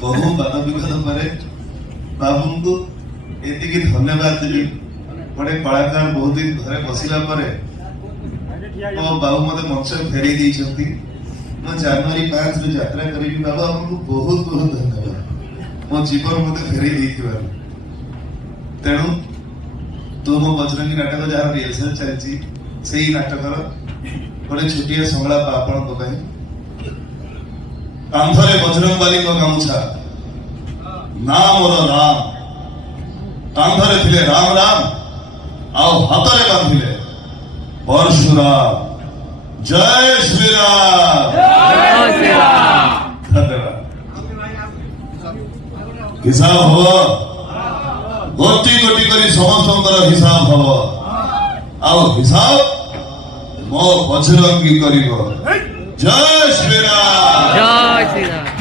बहु बाद विवाद पर बाबू को एति धन्यवाद देवी गोटे कलाकार बहुत दिन घरे बसला बाबू मत मंच फेर जनवरी 5 रु यात्रा करी बाबा आपको बहुत बहुत धन्यवाद मो जीवन मत फेर तेणु तो मो बजरंगी नाटक जहाँ रिहर्सल चलती से नाटक गोटे छुटिया संलाप आपण कांधरे बजरंग बाली गामुछा ना मोर राम कांधरे थिले राम राम आओ हाथरे बांधिले परशुराम जय श्री राम धन्यवाद हिसाब हो गोटी गोटी करी समस्त हिसाब हम आओ हिसाब मो बजरंगी करिब जय श्री राम।